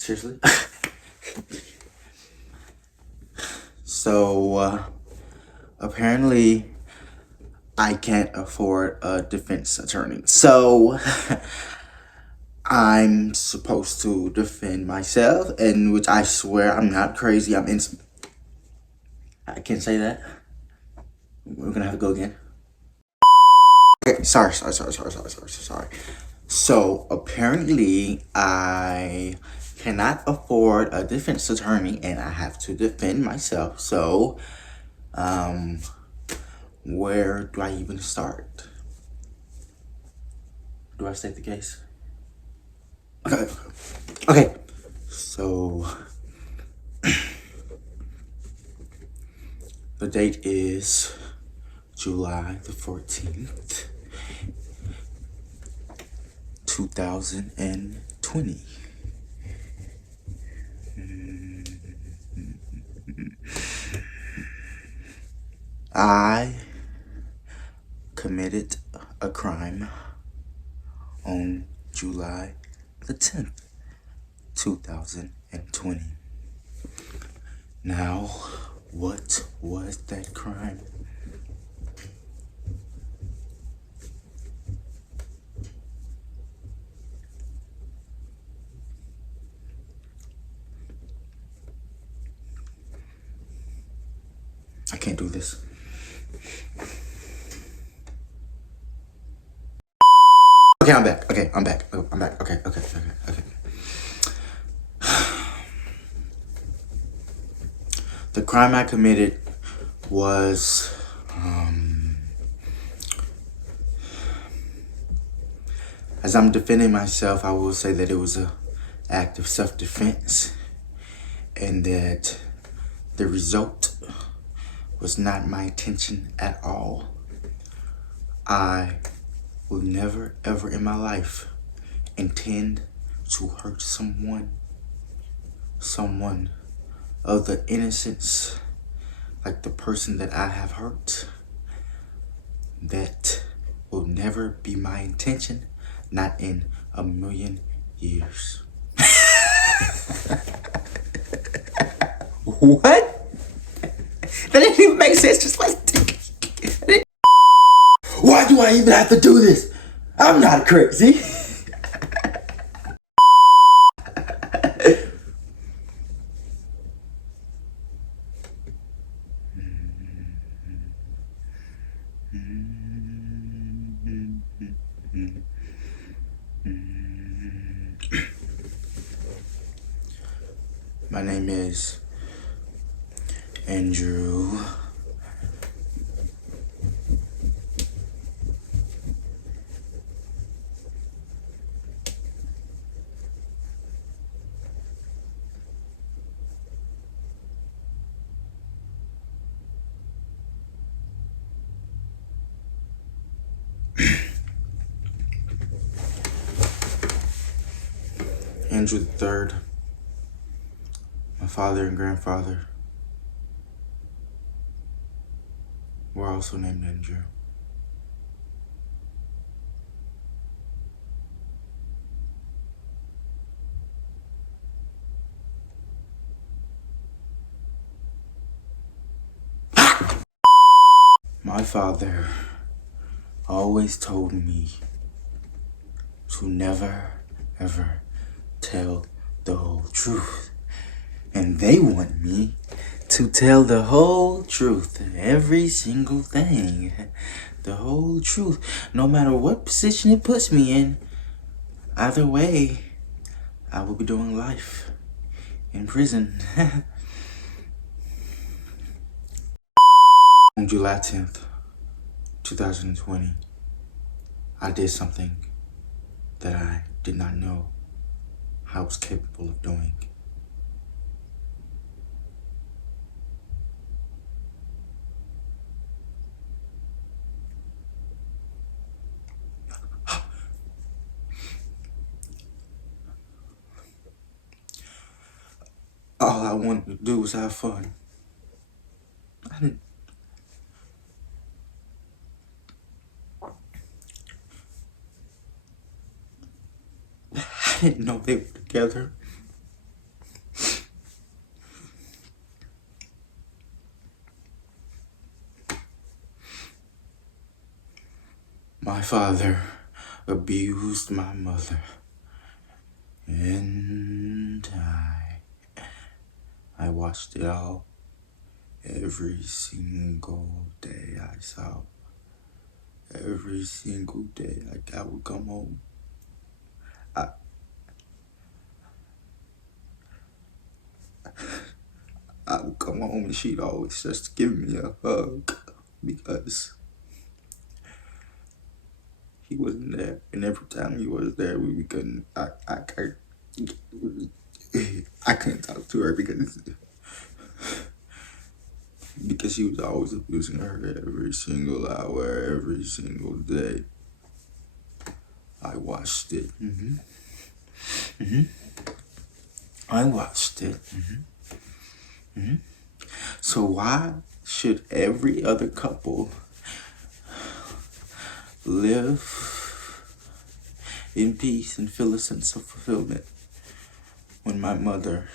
Seriously? So, apparently, I can't afford a defense attorney. So, I'm supposed to defend myself, and which I swear I'm not crazy. I can't say that. We're gonna have to go again. Okay, sorry. So apparently I cannot afford a defense attorney and I have to defend myself. So, um, where do I even start? Do I state the case? Okay. Okay. So the date is July the 14th, 2020. I committed a crime on July the 10th, 2020. Now, what was that crime? I can't do this. Okay, I'm back. Okay, I'm back. Oh, I'm back. Okay. The crime I committed was, as I'm defending myself, I will say that it was a act of self-defense, and that the result was not my intention at all. I will never, ever in my life intend to hurt someone of the innocence like the person that I have hurt. That will never be my intention, not in a million years. What? That didn't even make sense. Just like, why do I even have to do this? I'm not crazy. My name is Andrew. Andrew the third. My father and grandfather were also named Andrew. My father always told me to never, ever tell the whole truth. And they want me to tell the whole truth, every single thing, the whole truth, no matter what position it puts me in. Either way, I will be doing life in prison. On July 10th, 2020, I did something that I did not know I was capable of doing. All I wanted to do was have fun. I didn't know they were together. My father abused my mother, and I watched it all. Every single day I saw. Every single day I would come home. I would come home and she'd always just give me a hug because he wasn't there. And every time he was there, we couldn't. I couldn't talk to her because she was always abusing her every single hour, every single day. I watched it. I watched it. So why should every other couple live in peace and feel a sense of fulfillment when my mother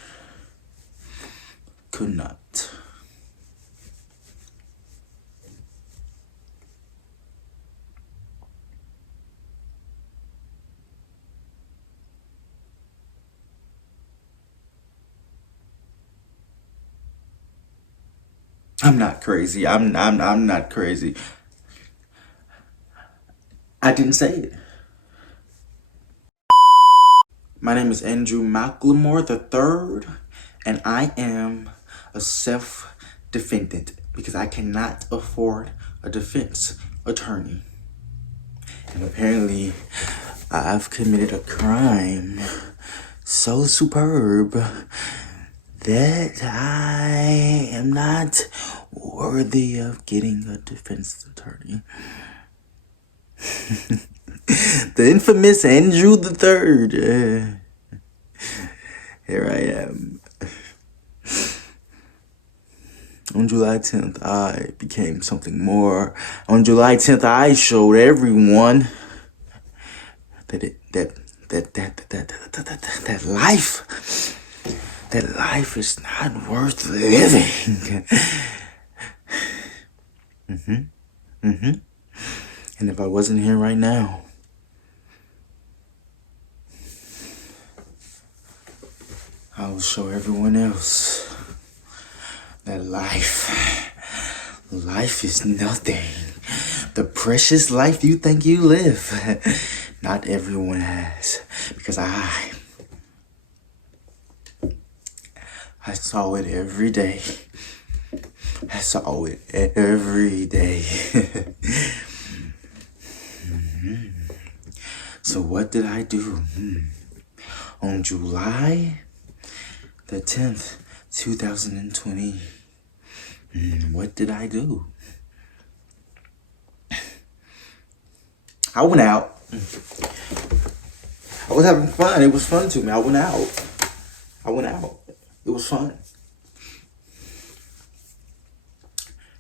could not? I'm not crazy. I'm not crazy. I didn't say it. My name is Andrew McLemore III, and I am a self-defendant because I cannot afford a defense attorney. And apparently, I've committed a crime so superb that I am not worthy of getting a defense attorney. The infamous Andrew III. Here I am. On July 10th, I became something more. On July 10th, I showed everyone that life is not worth living. And if I wasn't here right now, I will show everyone else that life is nothing. The precious life you think you live, not everyone has. Because I saw it every day. I saw it every day. So what did I do? On July the 10th, 2020, what did I do? I went out. I was having fun. It was fun to me. I went out. It was fun.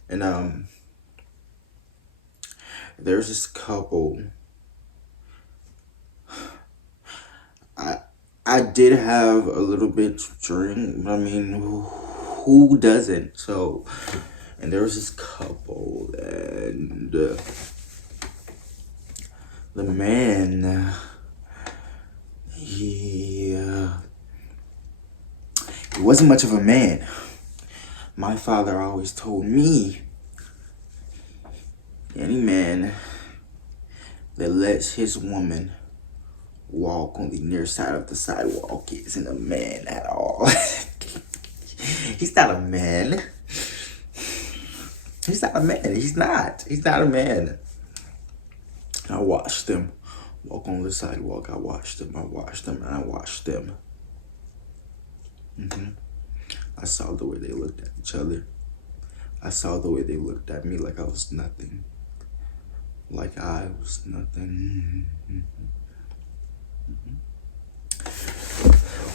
And there's this couple. I did have a little bit to drink, but I mean, who doesn't? So, and there was this couple, and the man, he wasn't much of a man. My father always told me, any man that lets his woman walk on the near side of the sidewalk isn't a man at all. He's not a man. He's not a man. He's not a man. I watched them walk on the sidewalk. I watched them. I saw the way they looked at each other. I saw the way they looked at me like I was nothing. Like I was nothing.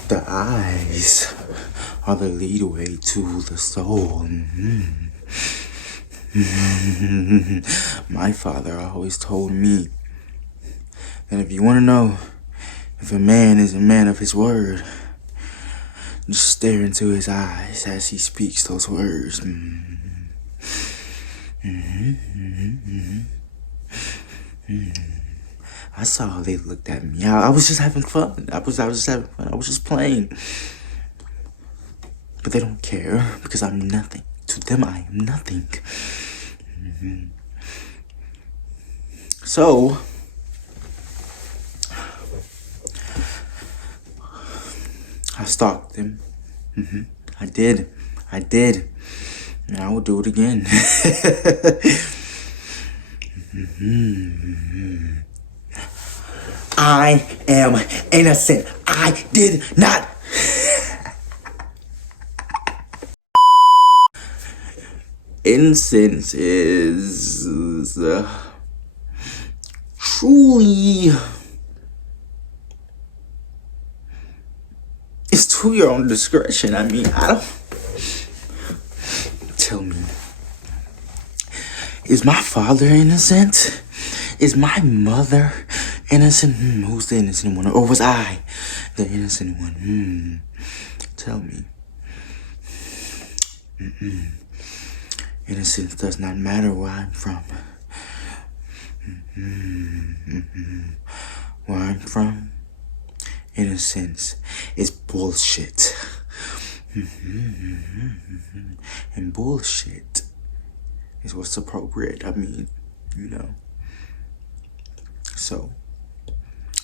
The eyes are the leadway to the soul. My father always told me that if you want to know if a man is a man of his word, just stare into his eyes as he speaks those words. I saw how they looked at me. I was just having fun. I was just having fun. I was just playing. But they don't care because I'm nothing. To them, I am nothing. So, I stalked them. I did. And I will do it again. I am innocent. I did not. Innocence is truly. It's to your own discretion. I mean, I don't. Tell me. Is my father innocent? Is my mother innocent? Who's the innocent one? Or was I the innocent one? Tell me. Innocence does not matter where I'm from. Where I'm from, innocence is bullshit. And bullshit is what's appropriate. I mean, you know. So,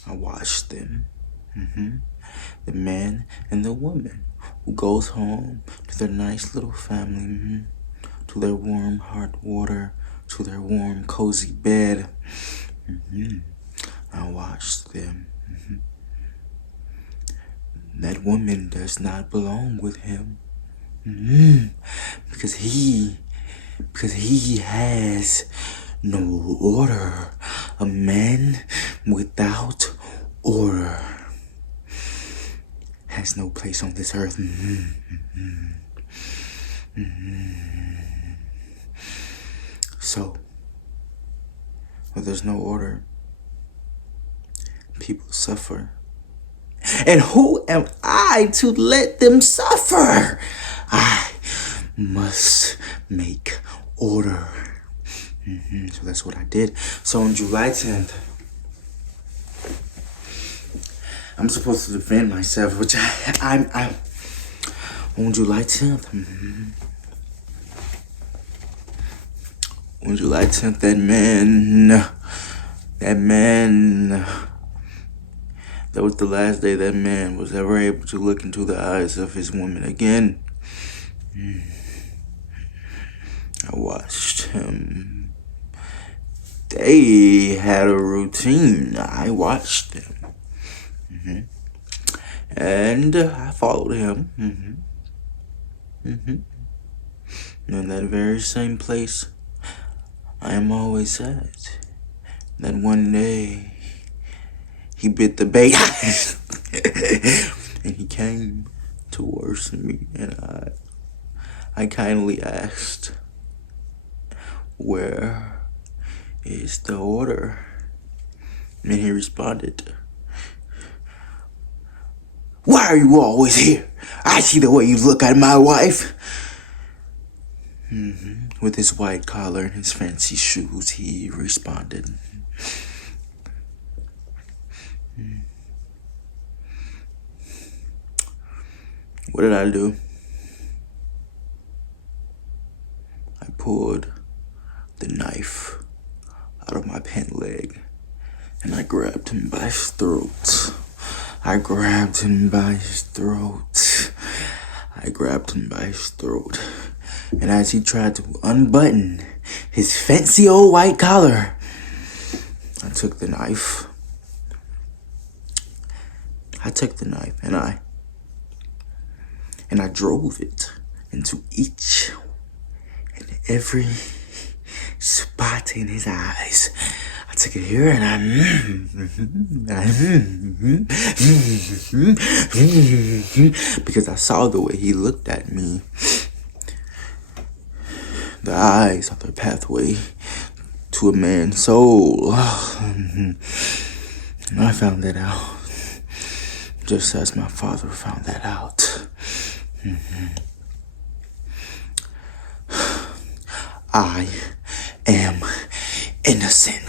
I watched them. The man and the woman who goes home to their nice little family, to their warm hot water, to their warm cozy bed. I watched them. That woman does not belong with him. Because he has no order. A man without order has no place on this earth. So, where there's no order, people suffer. And who am I to let them suffer? I must make order. So that's what I did. So on July 10th, I'm supposed to defend myself, which I'm on July 10th. On July 10th, that man, that was the last day that man was ever able to look into the eyes of his woman again. I watched him. They had a routine. I watched them. And I followed him. In that very same place I am always at. That one day he bit the bait and he came towards me, and I kindly asked, "Where is the order?" And he responded, "Why are you always here? I see the way you look at my wife." With his white collar and his fancy shoes, he responded. What did I do? I pulled the knife out of my pant leg and I grabbed him by his throat. I grabbed him by his throat. And as he tried to unbutton his fancy old white collar, I took the knife. And I drove it into each and every spot in his eyes. I took it here and because I saw the way he looked at me. The eyes are the pathway to a man's soul. And I found that out. Just as my father found that out. I am innocent.